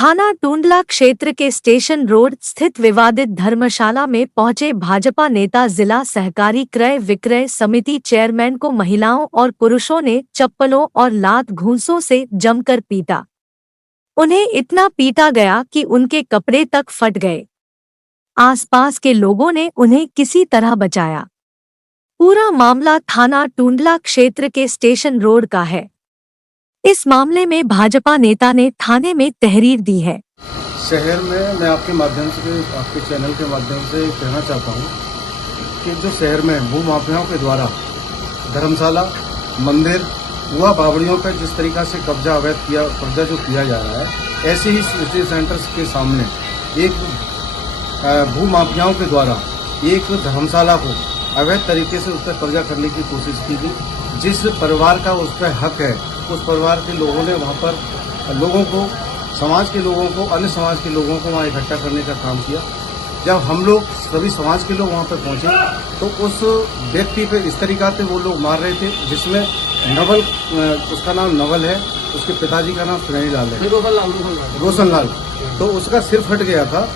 थाना टूंडला क्षेत्र के स्टेशन रोड स्थित विवादित धर्मशाला में पहुंचे भाजपा नेता जिला सहकारी क्रय विक्रय समिति चेयरमैन को महिलाओं और पुरुषों ने चप्पलों और लात घूंसों से जमकर पीटा। उन्हें इतना पीटा गया कि उनके कपड़े तक फट गए। आसपास के लोगों ने उन्हें किसी तरह बचाया। पूरा मामला थाना टूंडला क्षेत्र के स्टेशन रोड का है। इस मामले में भाजपा नेता ने थाने में तहरीर दी है। शहर में मैं आपके माध्यम से, आपके चैनल के माध्यम से कहना चाहता हूं कि जो शहर में भू माफियाओं के द्वारा धर्मशाला, मंदिर, हुआ बावड़ियों पर जिस तरीका से कब्जा जो किया जा रहा है, ऐसे ही सिटी सेंटर्स के सामने एक भू माफियाओं के द्वारा एक धर्मशाला को अवैध तरीके से उस पर कब्जा करने की कोशिश की गई। जिस परिवार का उस पर हक है, उस परिवार के लोगों ने वहाँ पर लोगों को, समाज के लोगों को, अन्य समाज के लोगों को वहाँ इकट्ठा करने का काम किया। जब हम लोग सभी समाज के लोग वहाँ पर पहुँचे तो उस व्यक्ति पे इस तरीका से वो लोग मार रहे थे, जिसमें नवल, उसका नाम नवल है, उसके पिताजी का नाम सुनैनी लाल है, रोशन लाल। तो उसका सिर फट गया था।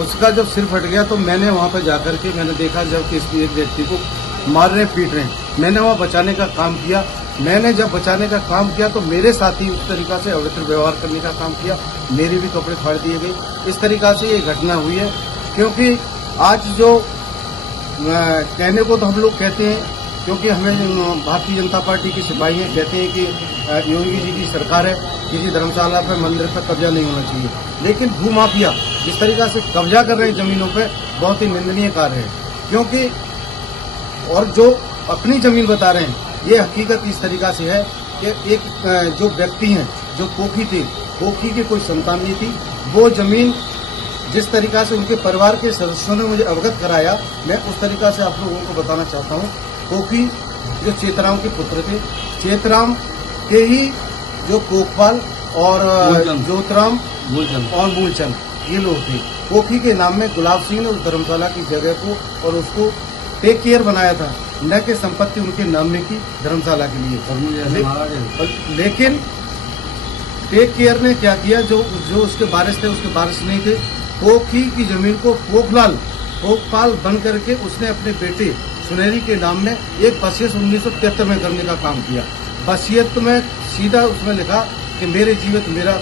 उसका जब सिर फट गया तो मैंने वहाँ पर जाकर के मैंने देखा जब कि एक व्यक्ति को मार रहे पीट रहे हैं। मैंने वहाँ बचाने का काम किया। मैंने जब बचाने का काम किया तो मेरे साथी उस तरीका से अवैध व्यवहार करने का काम किया। मेरे भी कपड़े फाड़ दिए गए। इस तरीका से ये घटना हुई है। क्योंकि आज जो कहने को तो हम लोग कहते हैं, क्योंकि हमें भारतीय जनता पार्टी की सिपाही हैं, कहते हैं कि योगी जी की सरकार है, किसी धर्मशाला पर, मंदिर पर कब्जा नहीं होना चाहिए। लेकिन भू माफिया जिस तरीका से कब्जा कर रहे हैं जमीनों पर, बहुत ही निंदनीय कार्य है। क्योंकि और जो अपनी जमीन बता रहे हैं, ये हकीकत इस तरीका से है कि एक जो व्यक्ति हैं, जो कोखी थे, कोखी की कोई संतान नहीं थी। वो जमीन जिस तरीका से उनके परिवार के सदस्यों ने मुझे अवगत कराया, मैं उस तरीका से आप लोगों को बताना चाहता हूँ। कोखी जो चेतराम के पुत्र थे, चेतराम के ही जो कोखपाल और ज्योतराम और मूलचंद, ये लोग थे। कोखी के नाम में गुलाब सिंह ने उस धर्मशाला की जगह को और उसको टेक केयर बनाया था, न कि संपत्ति उनके नाम में की धर्मशाला के लिए। लेकिन टेक केयर ने क्या किया, जो उसके वारिस थे, उसके वारिस नहीं थे। कोखी की जमीन को कोखपाल बन करके उसने अपने बेटे सुनहरी के नाम में एक वसीयत 1973 में करने का काम किया। वसीयत में सीधा उसमें लिखा कि मेरे जीवित मेरा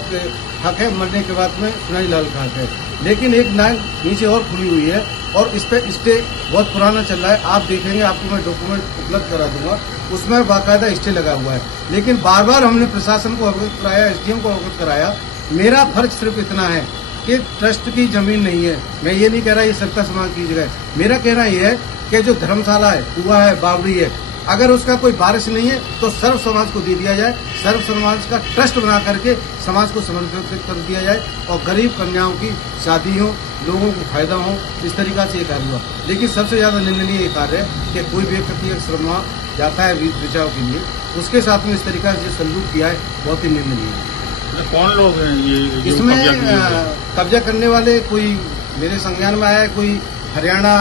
हक है, मरने के बाद में सुनहरी लाल का हक है। लेकिन एक लाइन नीचे और खुली हुई है और इस पे स्टे बहुत पुराना चल रहा है। आप देखेंगे, आपको मैं डॉक्यूमेंट उपलब्ध करा दूंगा, उसमें बाकायदा स्टे लगा हुआ है। लेकिन बार बार हमने प्रशासन को अवगत कराया, एसडीएम को अवगत कराया। मेरा फर्ज सिर्फ इतना है कि ट्रस्ट की जमीन नहीं है। मैं ये नहीं कह रहा ये सरकार समाज की जगह है। मेरा कहना यह है कि जो धर्मशाला है, कुआ है, बावड़ी है, अगर उसका कोई वारिस नहीं है तो सर्व समाज को दे दिया जाए। सर्व समाज का ट्रस्ट बना करके समाज को समर्पित कर दिया जाए और गरीब कन्याओं की शादी हो, लोगों को फायदा हो, इस तरीका से ये कार्य हुआ। लेकिन सबसे ज्यादा निंदनीय ये कार्य है कि कोई व्यक्ति एक श्रमवा जाता है बचाव के लिए, उसके साथ में इस तरीका से सलूक किया है, बहुत ही निंदनीय है। कौन लोग हैं ये इसमें कब्जा करने वाले? कोई मेरे संज्ञान में आया है, कोई हरियाणा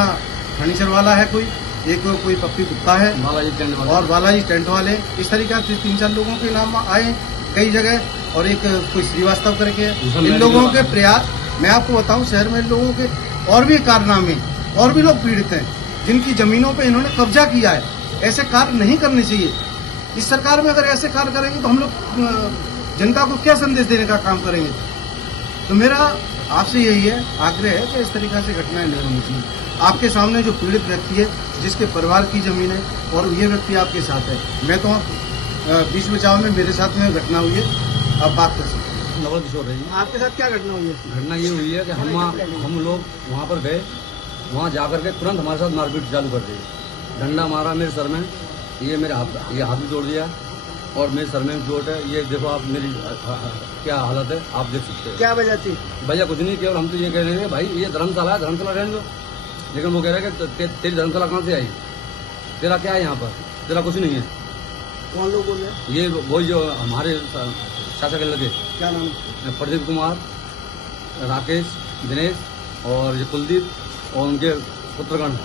फर्नीचर वाला है, कोई पप्पी गुप्ता है और बालाजी टेंट वाले। इस तरीका से 3-4 लोगों के नाम आए कई जगह, और एक कोई श्रीवास्तव करके। इन लोगों के प्रयास, मैं आपको बताऊं, शहर में लोगों के और भी कारनामे, और भी लोग पीड़ित हैं जिनकी जमीनों पे इन्होंने कब्जा किया है। ऐसे कार्य नहीं करने चाहिए। इस सरकार में अगर ऐसे कार्य करेंगे तो हम लोग जनता को क्या संदेश देने का काम करेंगे? तो मेरा आपसे यही है, आग्रह है कि इस तरीका से घटनाएं नहीं होनी चाहिए। आपके सामने जो पीड़ित व्यक्ति है, जिसके परिवार की जमीन है, और ये व्यक्ति आपके साथ है, मैं तो बीच बचाव में मेरे साथ में घटना हुई है, आप बात कर सकते हैं। नवल किशोर है। आपके साथ क्या घटना हुई है? घटना ये हुई है कि हम लोग वहाँ पर गए, वहाँ जाकर के तुरंत हमारे साथ मारपीट चालू कर दी। डंडा मारा मेरे सर में, ये मेरे हाथ भी तोड़ दिया और मेरे सर में चोट है। ये देखो आप, मेरी क्या हालत है आप देख सकते हैं। क्या वजह थी? भैया कुछ नहीं, केवल हम तो ये कह रहे हैं भाई ये धर्मशाला है, धर्मशाला रहने दो। लेकिन वो कह रहे हैं कि तेरी धर्मशाला कहाँ से आई, तेरा क्या है यहाँ पर, तेरा कुछ नहीं है। कौन लोग बोल रहे हैं? ये वही जो हमारे चाचा के लगे। क्या नाम? प्रदीप कुमार, राकेश, दिनेश और ये कुलदीप और उनके पुत्रगण।